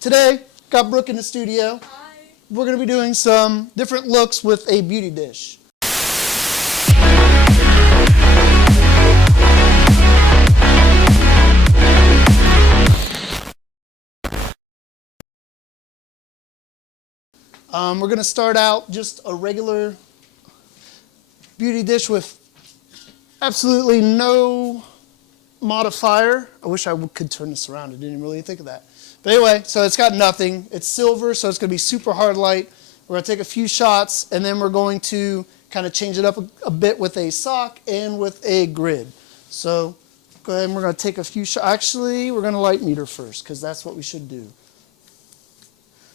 Today, got Brooke in the studio. Hi. We're going to be doing some different looks with a beauty dish. We're going to start out just a regular beauty dish with absolutely no modifier. I wish I could turn this around. I didn't really think of that. But anyway, so it's got nothing. It's silver, so it's going to be super hard light. We're going to take a few shots, and then we're going to kind of change it up a bit with a sock and with a grid. So go ahead and we're going to take a few shots. Actually, we're going to light meter first because that's what we should do.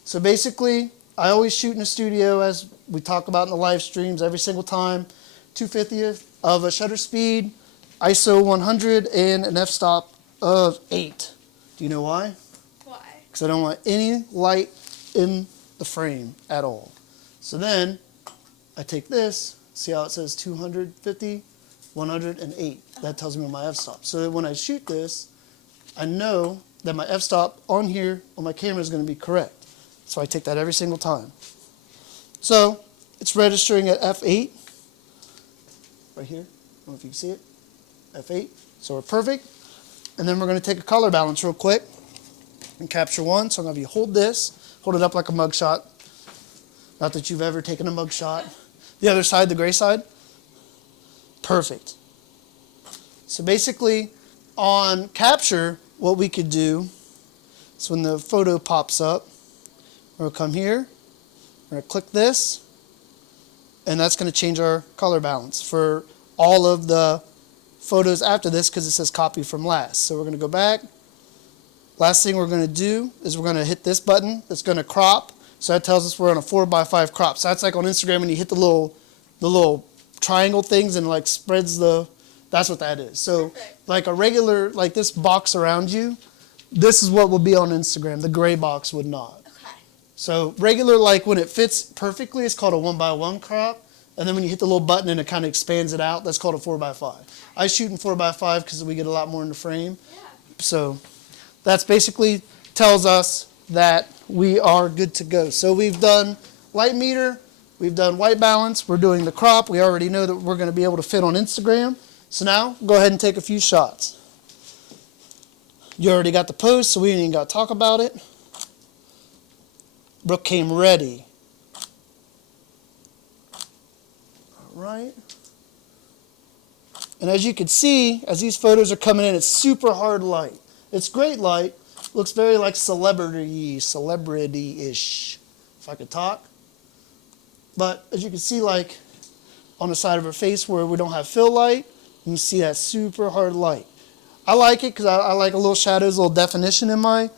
So basically, I always shoot in the studio, as we talk about in the live streams every single time, 2/50th of a shutter speed, ISO 100, and an f-stop of 8. Do you know why? Why? Because I don't want any light in the frame at all. So then I take this, see how it says 250, 108. That tells me my f-stop. So that when I shoot this, I know that my f-stop on here on my camera is going to be correct. So I take that every single time. So it's registering at f8, right here. I don't know if you can see it. f8. So we're perfect. And then we're going to take a color balance real quick and capture one. So I'm going to have you hold this, hold it up like a mug shot. Not that you've ever taken a mug shot. The other side, the gray side. Perfect. So basically, on capture, what we could do is when the photo pops up, we'll come here, we're going to click this, and that's going to change our color balance for all of the photos after this because it says copy from last. So we're going to go back. Last thing we're going to do is we're going to hit this button that's going to crop. So that tells us we're on a 4:5 crop. So that's like on Instagram when you hit the little triangle things and like spreads the, that's what that is. So like a regular, like this box around you, this is what would be on Instagram. The gray box would not. So regular, like when it fits perfectly, it's called a 1:1 crop. And then when you hit the little button and it kind of expands it out, that's called a 4:5. I shoot in 4:5 because we get a lot more in the frame. Yeah. So that's basically tells us that we are good to go. So we've done light meter, we've done white balance, we're doing the crop. We already know that we're going to be able to fit on Instagram. So now go ahead and take a few shots. You already got the pose, so we ain't even got to talk about it. Brooke came ready. All right. And as you can see, as these photos are coming in, it's super hard light. It's great light. Looks very like celebrity-ish, if I could talk. But as you can see, like on the side of her face where we don't have fill light, you can see that super hard light. I like it because I like a little shadows, a little definition in my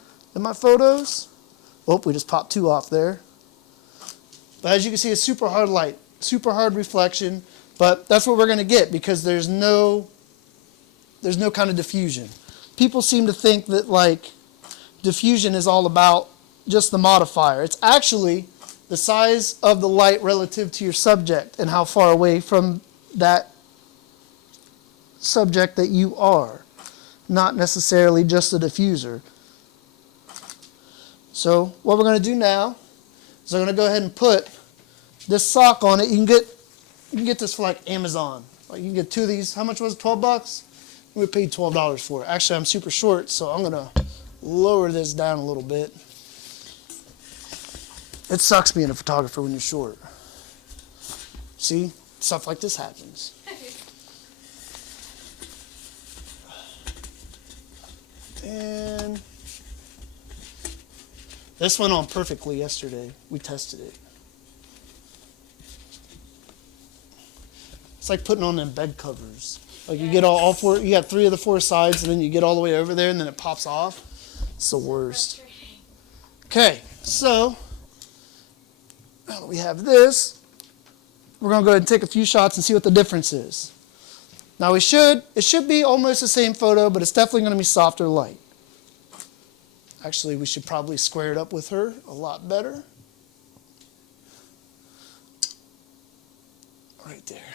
photos. Oh, we just popped 2 off there. But as you can see, it's super hard light, super hard reflection. But that's what we're going to get because there's no kind of diffusion. People seem to think that like diffusion is all about just the modifier. It's actually the size of the light relative to your subject and how far away from that subject that you are, not necessarily just the diffuser. So what we're going to do now is I'm going to go ahead and put this sock on it. You can get this for like Amazon. Like you can get 2 of these. How much was it? $12? We paid $12 for it. Actually, I'm super short, so I'm going to lower this down a little bit. It sucks being a photographer when you're short. See? Stuff like this happens. And this went on perfectly yesterday. We tested it. It's like putting on them bed covers. Like you get all 4, you got 3 of the 4 sides, and then you get all the way over there, and then it pops off. It's the worst. Okay, so now that we have this, we're going to go ahead and take a few shots and see what the difference is. Now it should be almost the same photo, but it's definitely going to be softer light. Actually, we should probably square it up with her a lot better. Right there.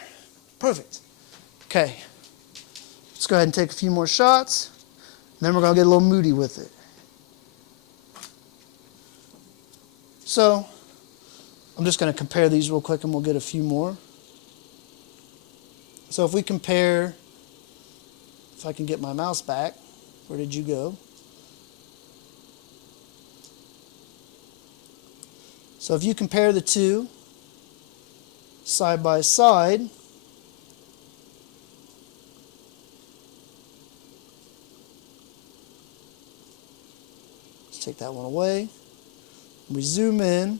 Perfect. Okay. Let's go ahead and take a few more shots. And then we're going to get a little moody with it. So I'm just going to compare these real quick and we'll get a few more. So if we compare, if I can get my mouse back, where did you go? So if you compare the two side by side, let's take that one away. We zoom in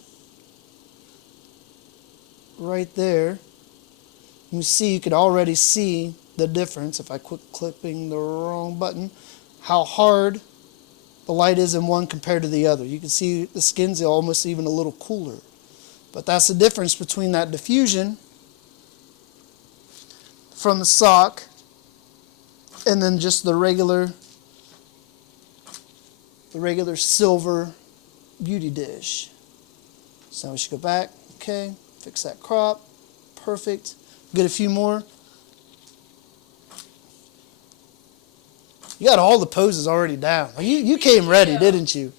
right there. You could already see the difference, if I quit clipping the wrong button, how hard the light is in one compared to the other. You can see the skin's almost even a little cooler. But that's the difference between that diffusion from the sock and then just the regular silver beauty dish. So now we should go back. Okay, fix that crop. Perfect. Get a few more. You got all the poses already down. You came ready, didn't you?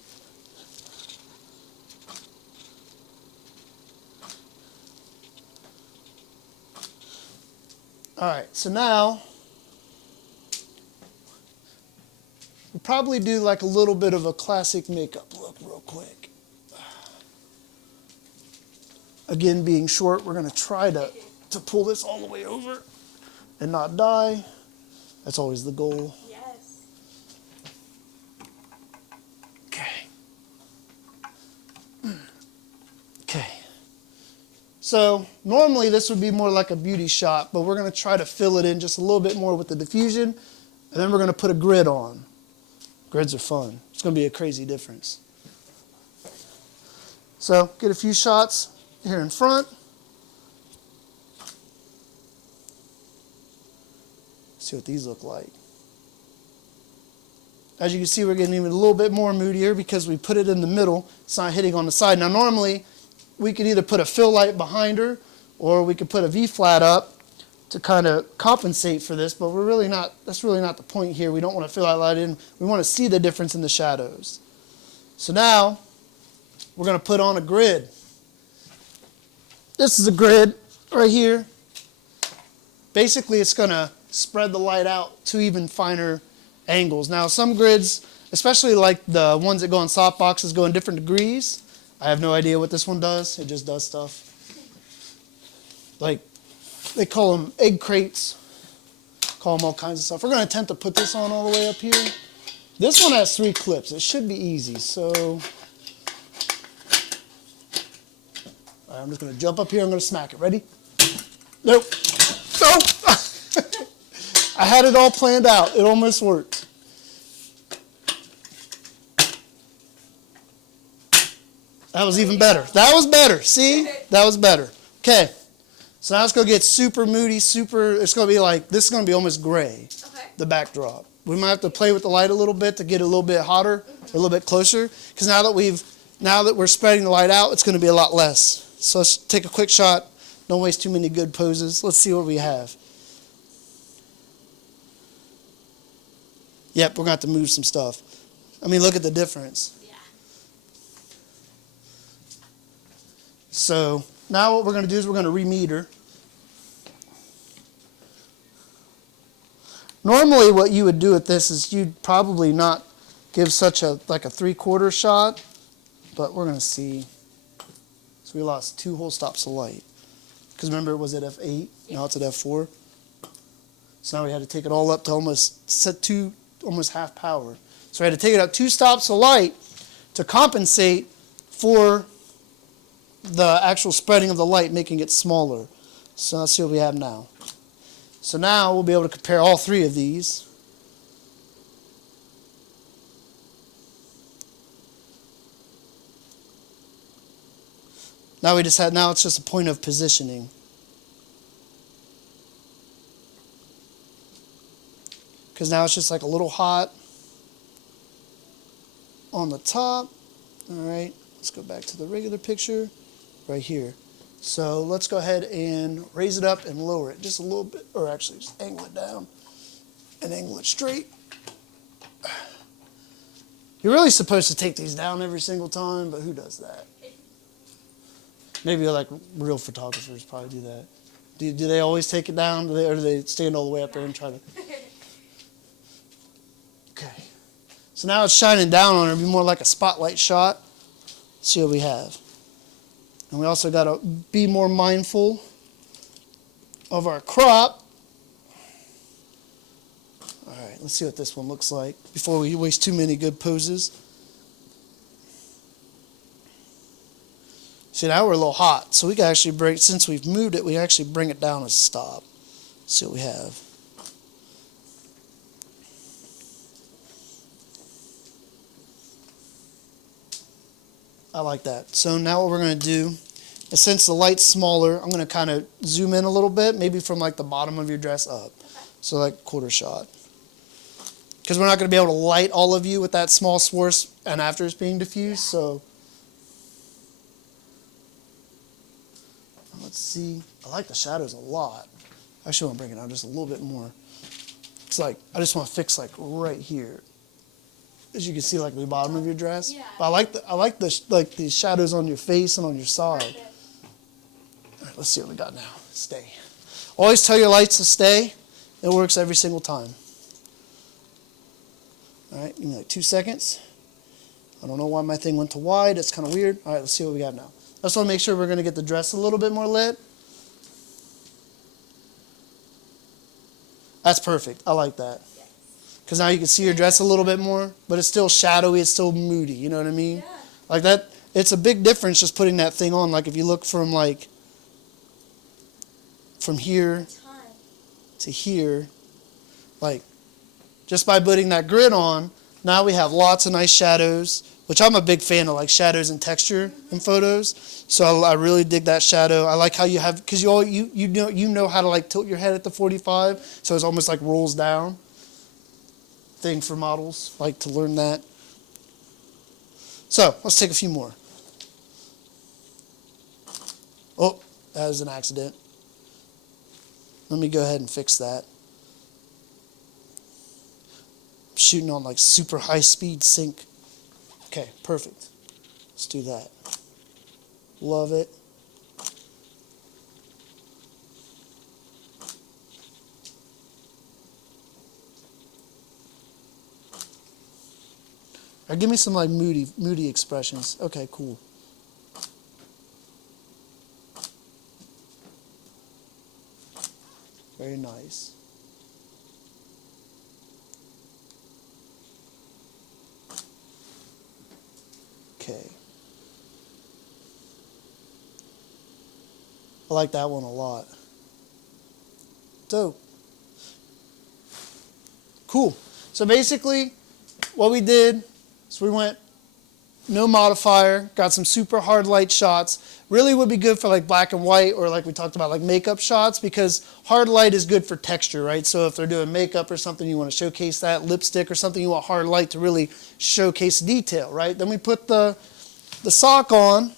All right, so now we'll probably do like a little bit of a classic makeup look real quick. Again, being short, we're going to try to pull this all the way over and not die. That's always the goal. Yes. Okay. Okay. So normally this would be more like a beauty shot, but we're going to try to fill it in just a little bit more with the diffusion, and then we're going to put a grid on. Grids are fun. It's going to be a crazy difference. So get a few shots here in front. See what these look like. As you can see, we're getting even a little bit more moodier because we put it in the middle. It's not hitting on the side. Now normally we could either put a fill light behind her or we could put a V-flat up to kind of compensate for this, but that's really not the point here. We don't want to fill that light in. We want to see the difference in the shadows. So now we're going to put on a grid. This is a grid right here. Basically, it's going to spread the light out to even finer angles. Now, some grids, especially like the ones that go on softboxes, go in different degrees. I have no idea what this one does. It just does stuff. Like, they call them egg crates. Call them all kinds of stuff. We're going to attempt to put this on all the way up here. This one has 3 clips. It should be easy. So, all right, I'm just going to jump up here. I'm going to smack it. Ready? Nope. Nope. I had it all planned out. It almost worked. That was even better. That was better. See? That was better. Okay. So now it's going to get super moody, it's going to be like, this is going to be almost gray, the backdrop. We might have to play with the light a little bit to get it a little bit hotter, a little bit closer, because now that we're spreading the light out, it's going to be a lot less. So let's take a quick shot. Don't waste too many good poses. Let's see what we have. Yep, we're going to have to move some stuff. I mean, look at the difference. Yeah. So now what we're going to do is we're going to remeter. Normally what you would do with this is you'd probably not give such a 3/4 shot, but we're going to see. So we lost 2 whole stops of light. Because remember it was at f8, now it's at f4. So now we had to take it all up to almost half power. So we had to take it up 2 stops of light to compensate for the actual spreading of the light, making it smaller. So let's see what we have now. So now we'll be able to compare all 3 of these. Now it's just a point of positioning. Because now it's just like a little hot on the top. All right, let's go back to the regular picture right here. So let's go ahead and raise it up and lower it just a little bit, or actually just angle it down and angle it straight. You're really supposed to take these down every single time, but who does that? Maybe like real photographers probably do that. Do they always take it down? Or do they stand all the way up there and try to? Okay. So now it's shining down on her, be more like a spotlight shot. Let's see what we have. And we also got to be more mindful of our crop. All right, let's see what this one looks like before we waste too many good poses. See, now we're a little hot, so we can actually bring, since we've moved it, we actually bring it down and stop. Let's see what we have. I like that. So now what we're going to do is, since the light's smaller, I'm going to kind of zoom in a little bit, maybe from like the bottom of your dress up. So like quarter shot. Because we're not going to be able to light all of you with that small source and after it's being diffused, so. Let's see. I like the shadows a lot. I actually want to bring it down just a little bit more. It's like, I just want to fix like right here. As you can see, like the bottom of your dress. Yeah. But I like the shadows on your face and on your side. Perfect. All right, let's see what we got now. Stay. Always tell your lights to stay. It works every single time. All right, give me like 2 seconds. I don't know why my thing went to wide. It's kind of weird. All right, let's see what we got now. I just want to make sure we're going to get the dress a little bit more lit. That's perfect. I like that. Because now you can see your dress a little bit more, but it's still shadowy, it's still moody, you know what I mean? Yeah. Like that, it's a big difference just putting that thing on. Like if you look from here to here, like just by putting that grid on, now we have lots of nice shadows, which I'm a big fan of, like shadows and texture in photos. So I really dig that shadow. I like how you have, because you know how to like tilt your head at the 45, so it's almost like rolls down. Thing for models, like to learn that. So let's take a few more. Oh, that was an accident. Let me go ahead and fix that. I'm shooting on like super high speed sync. Okay, perfect. Let's do that. Love it. Or give me some like moody expressions. Okay, cool. Very nice. Okay. I like that one a lot. Dope. Cool. So basically, what we did is we went no modifier, got some super hard light shots. Really would be good for like black and white, or like we talked about, like makeup shots, because hard light is good for texture, right? So if they're doing makeup or something, you want to showcase that, lipstick or something, you want hard light to really showcase detail, right? Then we put the sock on,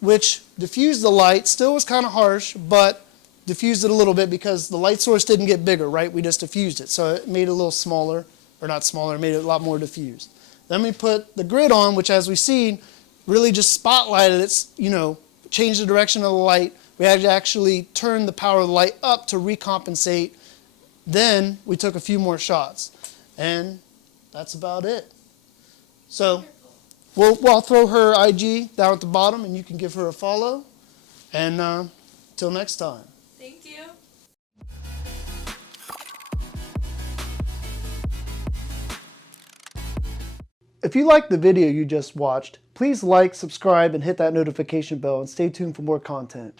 which diffused the light. Still was kind of harsh, but diffused it a little bit because the light source didn't get bigger, right? We just diffused it. So it made it a little smaller, or not smaller, it made it a lot more diffused. Then we put the grid on, which, as we've seen, really just spotlighted it, changed the direction of the light. We had to actually turn the power of the light up to recompensate. Then we took a few more shots. And that's about it. So I'll throw her IG down at the bottom, and you can give her a follow. And till next time. Thank you. If you liked the video you just watched, please like, subscribe, and hit that notification bell, and stay tuned for more content.